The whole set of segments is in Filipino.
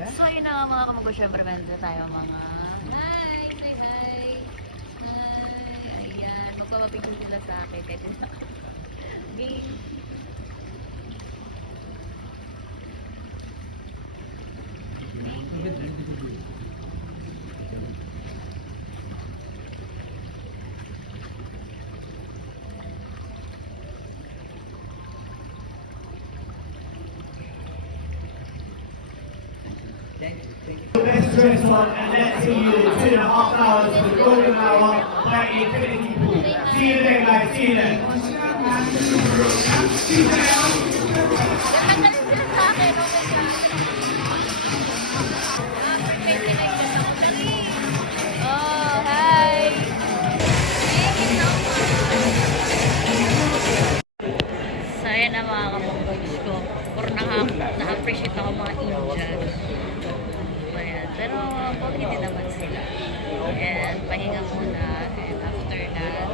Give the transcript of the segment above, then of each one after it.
So yun na nga mga kamag-o, syempre meron na tayo mga hi, say hi. Hi, ayan, magpapapigil sila sa akin kahit na game. Best dress on, and let's see you 2.5 hours for the golden hour by Infinity Pool. See you there, guys. See you there. Nagtanggalin sila sa akin, okay ka. Perfect ako, dali. Oh, hi. Thank you so much. So ayan na mga kamag-o ko. Puro na-appreciate ako mga Indian. Ayan. Pero pogi din naman sila. And pahinga muna. And after that,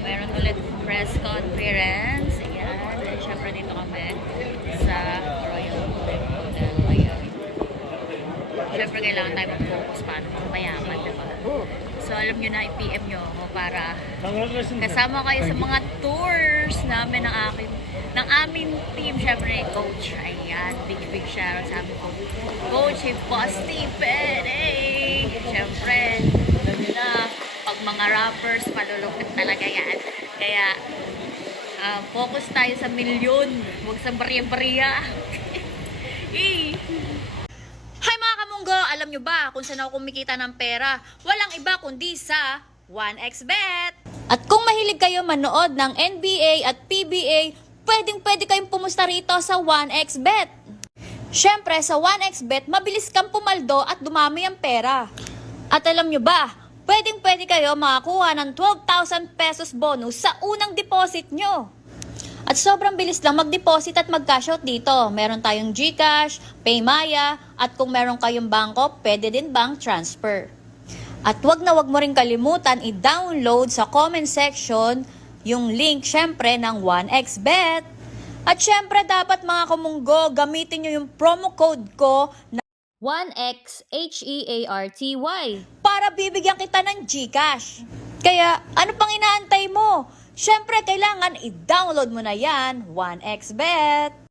meron ulit press conference. Ayan. And syempre dito kami sa Royal Hotel. Ayan. Syempre kailangan tayo mag-focus paano mayaman, diba? So alam nyo na, i-PM nyo ako para kasama kayo sa mga tours namin ng aming team. Syempre, Coach. Ayan, big shout out sa aming Coach, si Boss Stephen. Hey! Syempre, na pag mga rappers, malulupit talaga yan. Kaya, focus tayo sa milyon. Huwag sa bariya-bariya. Hi mga kamunggo! Alam nyo ba kung saan ako kumikita ng pera? Walang iba kundi sa 1xBet! At kung mahilig kayo manood ng NBA at PBA, pwedeng-pwede kayong pumusta rito sa 1xBet. Syempre, sa 1xBet, mabilis kang pumaldo at dumami ang pera. At alam nyo ba, pwedeng-pwede kayo makakuha ng 12,000 pesos bonus sa unang deposit nyo. At sobrang bilis lang mag-deposit at mag-cash out dito. Meron tayong GCash, Paymaya, at kung meron kayong bangko, pwede din bank transfer. At wag mo rin kalimutan i-download sa comment section yung link syempre ng 1xBet. At syempre dapat mga kamunggo, gamitin nyo yung promo code ko na 1XHEARTY para bibigyan kita ng GCash. Kaya ano pang inaantay mo? Syempre, kailangan i-download mo na yan, 1xBet.